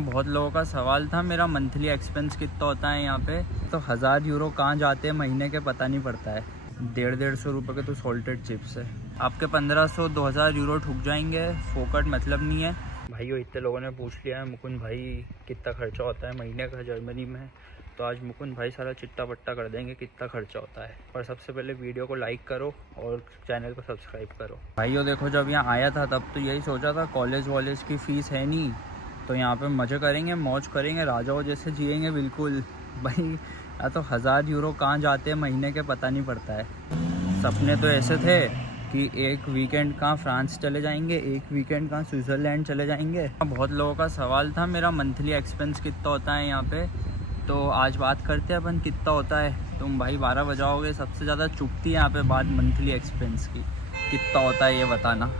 बहुत लोगों का सवाल था मेरा मंथली एक्सपेंस कितना होता है यहाँ पे। तो 1000 यूरो कहाँ जाते हैं महीने के पता नहीं पड़ता है। 150 रुपये के तो सॉल्टेड चिप्स है, आपके 1500-2000 यूरो ठुक जाएंगे। फोकट मतलब नहीं है भाइयों। इतने लोगों ने पूछ लिया है मुकुंद भाई कितना खर्चा होता है महीने का जर्मनी में, तो आज मुकुंद भाई सारा चिट्टा पट्टा कर देंगे कितना खर्चा होता है। पर सबसे पहले वीडियो को लाइक करो और चैनल को सब्सक्राइब करो। भाइयों देखो, जब यहाँ आया था तब तो यही सोचा था कॉलेज वॉलेज की फ़ीस है नहीं, तो यहाँ पे मज़े करेंगे, मौज करेंगे, राजाओं जैसे जिएंगे बिल्कुल। भाई या तो 1000 यूरो कहाँ जाते हैं महीने के पता नहीं पड़ता है। सपने तो ऐसे थे कि एक वीकेंड कहाँ फ्रांस चले जाएंगे, एक वीकेंड कहाँ स्विट्ज़रलैंड चले जाएंगे। बहुत लोगों का सवाल था मेरा मंथली एक्सपेंस कितना होता है यहाँ पे, तो आज बात करते हैं अपन कितना होता है। तुम भाई 12 बजाओगे, सबसे ज़्यादा चुभती है यहाँ पे बात मंथली एक्सपेंस की, कितना होता है ये बताना।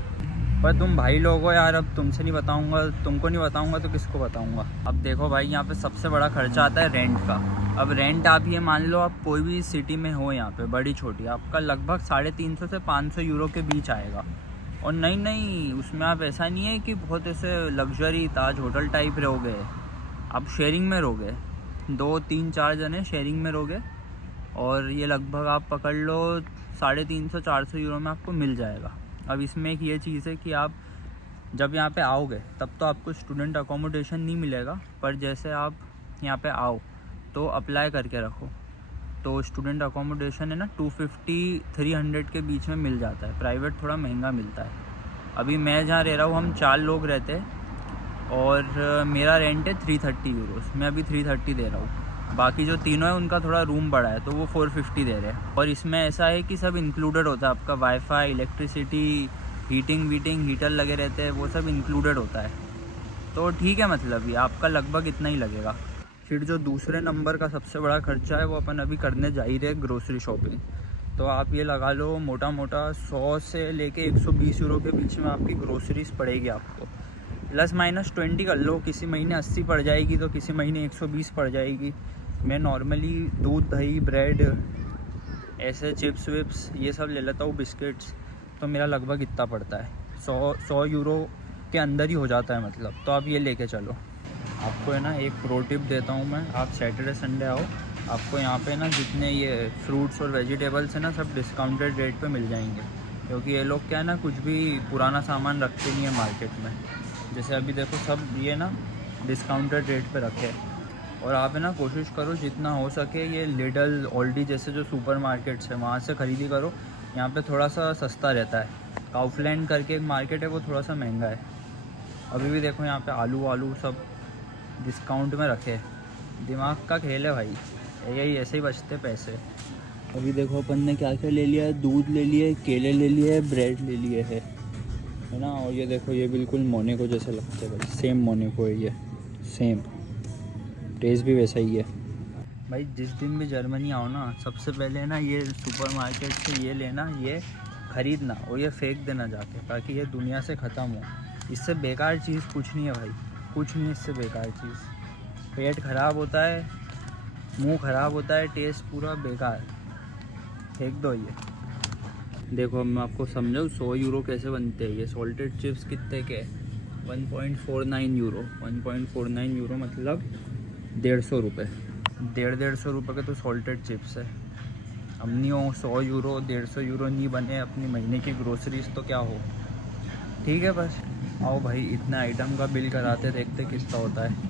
पर तुम भाई लोग हो यार, अब तुमसे नहीं बताऊंगा, तुमको नहीं बताऊंगा तो किसको बताऊंगा। अब देखो भाई, यहाँ पे सबसे बड़ा खर्चा आता है रेंट का। अब रेंट आप ये मान लो, आप कोई भी सिटी में हो यहाँ पे बड़ी छोटी, आपका लगभग 350 से 500 यूरो के बीच आएगा। और नहीं उसमें आप ऐसा नहीं है कि बहुत ऐसे लग्जरी ताज होटल टाइप रहोगे, आप शेयरिंग में रहोगे, 2-3-4 जने शेयरिंग में रहोगे, और ये लगभग आप पकड़ लो 350-400 यूरो में आपको मिल जाएगा। अब इसमें एक ये चीज़ है कि आप जब यहाँ पे आओगे तब तो आपको स्टूडेंट अकोमोडेशन नहीं मिलेगा, पर जैसे आप यहाँ पे आओ तो अप्लाई करके रखो तो स्टूडेंट अकोमोडेशन है ना 250-300 के बीच में मिल जाता है। प्राइवेट थोड़ा महंगा मिलता है। अभी मैं जहाँ रह रहा हूँ हम 4 लोग रहते हैं और मेरा रेंट है 330 यूरोस। मैं अभी 330 दे रहा हूँ। बाकी जो तीनों है उनका थोड़ा रूम बड़ा है तो वो 450 दे रहे हैं। और इसमें ऐसा है कि सब इंक्लूडेड होता है, आपका वाईफाई, इलेक्ट्रिसिटी, हीटर लगे रहते हैं, वो सब इंक्लूडेड होता है। तो ठीक है, मतलब ये आपका लगभग इतना ही लगेगा। फिर जो दूसरे नंबर का सबसे बड़ा खर्चा है वो अपन अभी करने जा ही रहे, ग्रोसरी शॉपिंग। तो आप ये लगा लो मोटा मोटा 100 से लेके 120 यूरो के बीच में आपकी ग्रोसरीज पड़ेगी आपको। ±20 कर लो, किसी महीने 80 पड़ जाएगी तो किसी महीने 120 पड़ जाएगी। मैं नॉर्मली दूध, दही, ब्रेड, ऐसे चिप्स विप्स ये सब ले लेता हूँ, बिस्किट्स, तो मेरा लगभग इतना पड़ता है। 100 यूरो के अंदर ही हो जाता है मतलब। तो आप ये लेके चलो। आपको है ना एक प्रो टिप देता हूँ मैं, आप सैटरडे संडे आओ, आपको यहाँ पे ना जितने ये फ्रूट्स और वेजिटेबल्स है ना सब डिस्काउंटेड रेट पे मिल जाएंगे। क्योंकि ये लोग क्या है ना कुछ भी पुराना सामान रखते नहीं है मार्केट में। जैसे अभी देखो सब ये ना डिस्काउंटेड रेट पे रखे। और आप है ना कोशिश करो जितना हो सके ये लिडल, ओल्डी जैसे जो सुपर मार्केट्स है वहाँ से ख़रीदी करो। यहाँ पे थोड़ा सा सस्ता रहता है। काउफलैंड करके एक मार्केट है वो थोड़ा सा महंगा है। अभी भी देखो यहाँ पे आलू सब डिस्काउंट में रखे। दिमाग का खेल है भाई, यही ऐसे ही बचते पैसे। अभी देखो अपन ने क्या क्या ले लिया है, दूध ले लिए, केले ले लिए, ब्रेड ले लिए है ना। और ये देखो ये बिल्कुल मोनेको जैसे लगते हैं भाई, सेम मोनेको है ये, सेम टेस्ट भी वैसा ही है भाई। जिस दिन भी जर्मनी आओ ना सबसे पहले ना ये सुपर मार्केट से ये लेना, ये ख़रीदना और ये फेंक देना जाके, ताकि ये दुनिया से ख़त्म हो। इससे बेकार चीज़ कुछ नहीं है भाई, कुछ नहीं इससे बेकार चीज़। पेट ख़राब होता है, मुंह ख़राब होता है, टेस्ट पूरा बेकार, फेंक दो ये। देखो मैं आपको समझाऊँ 100 यूरो कैसे बनते हैं। ये सॉल्टेड चिप्स कितने के, 1.49 यूरो। 1.49 यूरो मतलब 150 रुपये। 150 रुपये के तो सॉल्टेड चिप्स है। अब नहीं हो 100 यूरो 150 यूरो नहीं बने अपनी महीने की ग्रोसरीज तो क्या हो। ठीक है बस आओ भाई, इतना आइटम का बिल कराते देखते कितना होता है।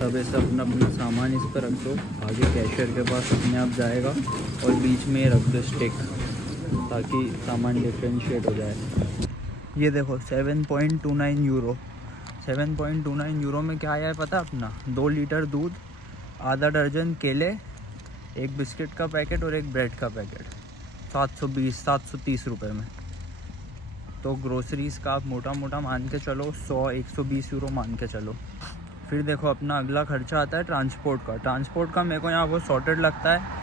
तब ऐसे अपना अपना सामान इस पर रख दो, आगे कैशियर के पास अपने आप जाएगा और बीच में रख दो स्टिक, ताकि सामान डिफ्रेंशिएट हो जाए। ये देखो 7.29 यूरो। 7.29 यूरो में क्या आया है पता अपना, 2 लीटर दूध, आधा दर्जन केले, एक बिस्किट का पैकेट और एक ब्रेड का पैकेट, 730 रुपये में। तो ग्रोसरीज़ का आप मोटा मोटा मान के चलो 100-120 यूरो मान के चलो। फिर देखो अपना अगला खर्चा आता है ट्रांसपोर्ट का। ट्रांसपोर्ट का मेरे को यहाँ वो सॉर्टेड लगता है।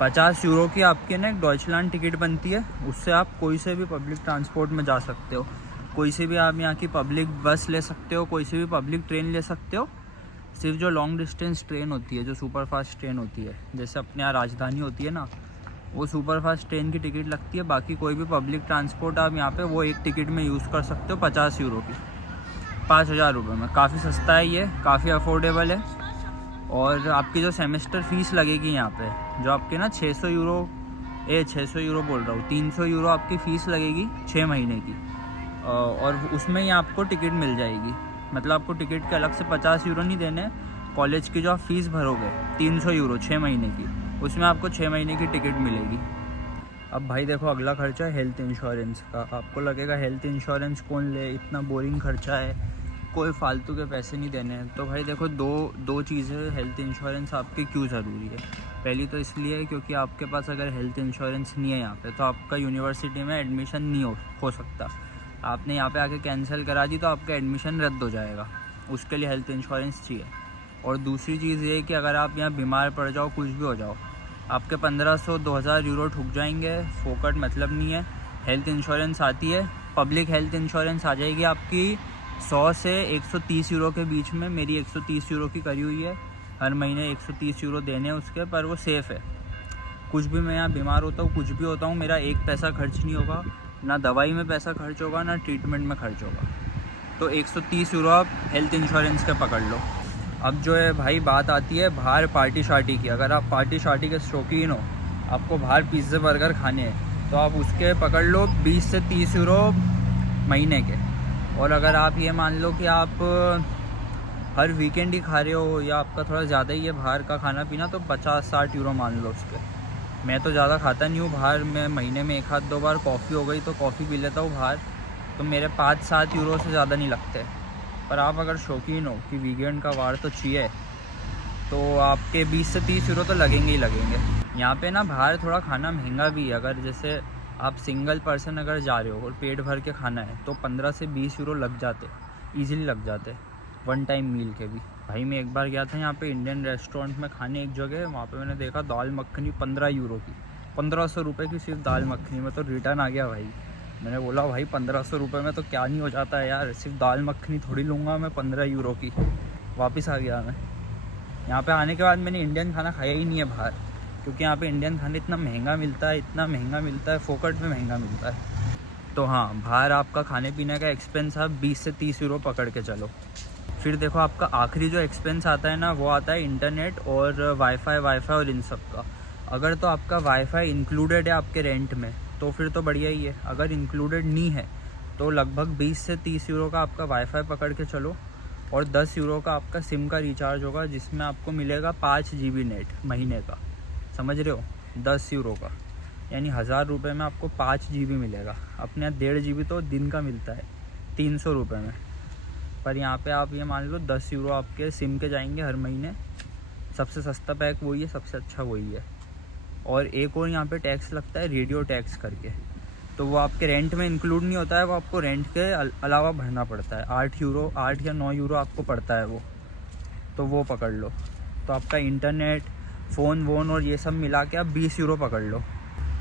50 यूरो की आपकी ना एक डॉइचलैंड टिकट बनती है, उससे आप कोई से भी पब्लिक ट्रांसपोर्ट में जा सकते हो। कोई से भी आप यहाँ की पब्लिक बस ले सकते हो, कोई से भी पब्लिक ट्रेन ले सकते हो। सिर्फ जो लॉन्ग डिस्टेंस ट्रेन होती है, जो सुपर फास्ट ट्रेन होती है, जैसे अपने यहाँ राजधानी होती है ना, वो सुपर फास्ट ट्रेन की टिकट लगती है। बाकी कोई भी पब्लिक ट्रांसपोर्ट आप यहाँ पे वो एक टिकट में यूज़ कर सकते हो 50 यूरो की। 5,000 रुपये में। काफ़ी सस्ता है ये, काफ़ी अफोर्डेबल है। और आपकी जो सेमेस्टर फ़ीस लगेगी यहाँ पे, जो आपके ना 600 यूरो बोल रहा हूँ, 300 यूरो आपकी फ़ीस लगेगी 6 महीने की। और उसमें ही आपको टिकट मिल जाएगी। मतलब आपको टिकट के अलग से 50 यूरो नहीं देने। कॉलेज की जो आप फ़ीस भरोगे 300 यूरो 6 महीने की, उसमें आपको 6 महीने की टिकट मिलेगी। अब भाई देखो, अगला खर्चा है हेल्थ इंश्योरेंस का। आपको लगेगा हेल्थ इंश्योरेंस कौन ले, इतना बोरिंग खर्चा है, कोई फालतू के पैसे नहीं देने हैं। तो भाई देखो, दो चीज़ें हेल्थ इंश्योरेंस आपकी क्यों ज़रूरी है। पहली तो इसलिए क्योंकि आपके पास अगर हेल्थ इंश्योरेंस नहीं है यहाँ पे, तो आपका यूनिवर्सिटी में एडमिशन नहीं हो सकता। आपने यहाँ पे आके कैंसिल करा दी तो आपका एडमिशन रद्द हो जाएगा। उसके लिए हेल्थ इंश्योरेंस चाहिए। और दूसरी चीज़ ये है कि अगर आप यहाँ बीमार पड़ जाओ, कुछ भी हो जाओ, आपके 1500-2000 यूरो ठुक जाएंगे। फोकट मतलब नहीं है। हेल्थ इंश्योरेंस आती है, पब्लिक हेल्थ इंश्योरेंस आ जाएगी आपकी 100 से 130 यूरो के बीच में। मेरी 130 यूरो की करी हुई है, हर महीने 130 यूरो देने उसके, पर वो सेफ़ है। कुछ भी मैं यहाँ बीमार होता हूँ, कुछ भी होता हूँ, मेरा एक पैसा खर्च नहीं होगा, ना दवाई में पैसा खर्च होगा, ना ट्रीटमेंट में खर्च होगा। तो 130 यूरो आप हेल्थ इंश्योरेंस के पकड़ लो। अब जो है भाई, बात आती है बाहर पार्टी शार्टी की। अगर आप पार्टी शार्टी के शौकीन हो, आपको बाहर पिज़्ज़े बर्गर खाने हैं, तो आप उसके पकड़ लो 20 से 30 यूरो महीने के। और अगर आप ये मान लो कि आप हर वीकेंड ही खा रहे हो, या आपका थोड़ा ज़्यादा ही है बाहर का खाना पीना, तो 50-60 यूरो मान लो उसके। मैं तो ज़्यादा खाता नहीं हूँ बाहर, मैं महीने में 1-2 बार कॉफ़ी हो गई तो कॉफ़ी पी लेता हूँ बाहर, तो मेरे 5-7 यूरो से ज़्यादा नहीं लगते। पर आप अगर शौकीन हो कि वीकेंड का वार तो चाहिए, तो आपके 20 से 30 यूरो तो लगेंगे ही लगेंगे। यहाँ पे ना बाहर थोड़ा खाना महंगा भी है। अगर जैसे आप सिंगल पर्सन अगर जा रहे हो और पेट भर के खाना है, तो 15 से 20 यूरो लग जाते, ईज़िली लग जाते, वन टाइम मील के भी। भाई मैं एक बार गया था यहाँ पे इंडियन रेस्टोरेंट में खाने एक जगह, वहाँ पे मैंने देखा दाल मखनी 15 यूरो की, 1500 रुपये की सिर्फ दाल मखनी। में तो रिटर्न आ गया भाई। मैंने बोला भाई 1500 रुपये में तो क्या नहीं हो जाता है यार, सिर्फ दाल मखनी थोड़ी लूँगा मैं 15 यूरो की। वापस आ गया मैं। यहाँ पे आने के बाद मैंने इंडियन खाना खाया ही नहीं है बाहर, क्योंकि यहाँ पे इंडियन खाना इतना महंगा मिलता है, फोकट में महंगा मिलता है। तो हाँ, बाहर आपका खाने पीने का एक्सपेंस आप 20 से 30 यूरो पकड़ के चलो। फिर देखो, आपका आखिरी जो एक्सपेंस आता है ना, वो आता है इंटरनेट और वाईफाई और इन सब का। अगर तो आपका वाईफाई इंक्लूडेड है आपके रेंट में, तो फिर तो बढ़िया ही है। अगर इंक्लूडेड नहीं है, तो लगभग 20 से 30 यूरो का आपका वाईफाई पकड़ के चलो, और 10 यूरो का आपका सिम का रिचार्ज होगा, जिसमें आपको मिलेगा 5 GB नेट महीने का। समझ रहे हो, 10 यूरो का, यानी 1000 रुपये में आपको 5 GB मिलेगा। अपने यहाँ 1.5 GB तो दिन का मिलता है 300 रुपये में। पर यहाँ पे आप ये मान लो 10 यूरो आपके सिम के जाएंगे हर महीने। सबसे सस्ता पैक वही है, सबसे अच्छा वही है। और एक और यहाँ पे टैक्स लगता है, रेडियो टैक्स करके, तो वो आपके रेंट में इंक्लूड नहीं होता है, वो आपको रेंट के अलावा भरना पड़ता है। 8 या 9 यूरो आपको पड़ता है वो, तो वो पकड़ लो। तो आपका इंटरनेट, फ़ोन वोन और ये सब मिला के आप 20 यूरो पकड़ लो।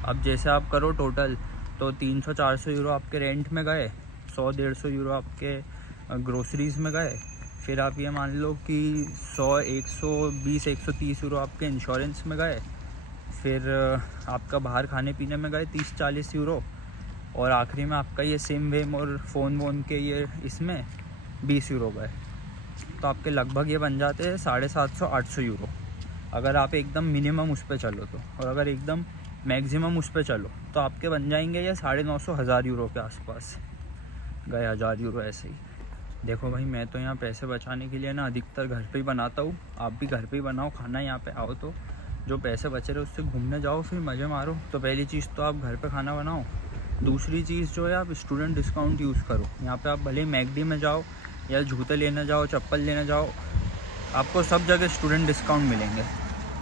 अब जैसे आप करो टोटल, तो 300-400 यूरो आपके रेंट में गए, 100-150 यूरो आपके ग्रोसरीज़ में गए। फिर आप ये मान लो कि 120-130 यूरो आपके इंश्योरेंस में गए। फिर आपका बाहर खाने पीने में गए 30-40 यूरो, और आखिरी में आपका ये सिम वेम और फ़ोन वोन के ये इसमें 20 यूरो गए। तो आपके लगभग ये बन जाते हैं 750-800 यूरो, अगर आप एकदम मिनिमम उस पर चलो तो। और अगर एकदम मैक्सिमम उस पर चलो तो आपके बन जाएंगे ये 950-1000 यूरो के आसपास गए, 1000 यूरो ऐसे ही। देखो भाई, मैं तो यहाँ पैसे बचाने के लिए ना अधिकतर घर पे ही बनाता हूँ। आप भी घर पे ही बनाओ खाना, यहाँ पे आओ तो जो पैसे बचे रहे उससे घूमने जाओ, फिर मज़े मारो। तो पहली चीज़ तो आप घर पे खाना बनाओ। दूसरी चीज़ जो है, आप स्टूडेंट डिस्काउंट यूज़ करो। यहाँ पे आप भले मैकडी में जाओ या जूते लेने जाओ, चप्पल लेने जाओ, आपको सब जगह स्टूडेंट डिस्काउंट मिलेंगे।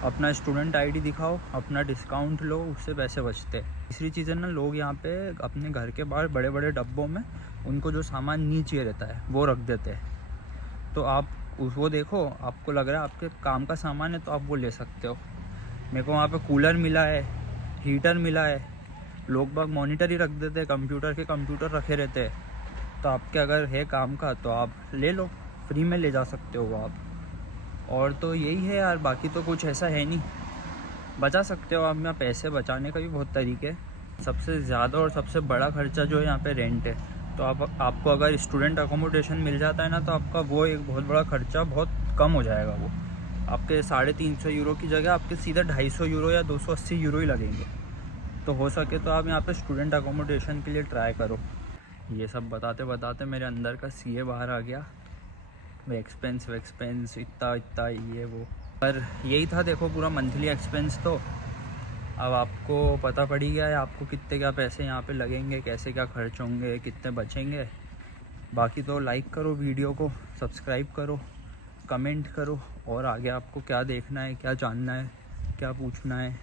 अपना स्टूडेंट आईडी दिखाओ, अपना डिस्काउंट लो, उससे पैसे बचते हैं। तीसरी चीज़ है ना, लोग यहाँ पे अपने घर के बाहर बड़े बड़े डब्बों में उनको जो सामान नहीं चाहिए रहता है वो रख देते हैं। तो आप वो देखो, आपको लग रहा है आपके काम का सामान है तो आप वो ले सकते हो। मेरे को वहाँ पे कूलर मिला है, हीटर मिला है। लोग बाग मॉनिटर ही रख देते हैं, कंप्यूटर रखे रहते हैं। तो आपके अगर है काम का तो आप ले लो, फ्री में ले जा सकते हो वो आप। और तो यही है यार, बाकी तो कुछ ऐसा है नहीं। बचा सकते हो आप यहाँ, पैसे बचाने का भी बहुत तरीके हैं। सबसे ज़्यादा और सबसे बड़ा खर्चा जो है यहाँ पे रेंट है। तो आपको अगर स्टूडेंट अकोमोडेशन मिल जाता है ना, तो आपका वो एक बहुत बड़ा खर्चा बहुत कम हो जाएगा। वो आपके 350 यूरो की जगह आपके सीधे 250 यूरो या 280 यूरो ही लगेंगे। तो हो सके तो आप यहाँ पे स्टूडेंट अकोमोडेशन के लिए ट्राई करो। ये सब बताते बताते मेरे अंदर का सीए बाहर आ गया। वो एक्सपेंस इतना ये वो, पर यही था देखो पूरा मंथली एक्सपेंस। तो अब आपको पता पड़ ही गया है आपको कितने क्या पैसे यहाँ पे लगेंगे, कैसे क्या खर्च होंगे, कितने बचेंगे। बाकी तो लाइक करो वीडियो को, सब्सक्राइब करो, कमेंट करो, और आगे आपको क्या देखना है, क्या जानना है, क्या पूछना है।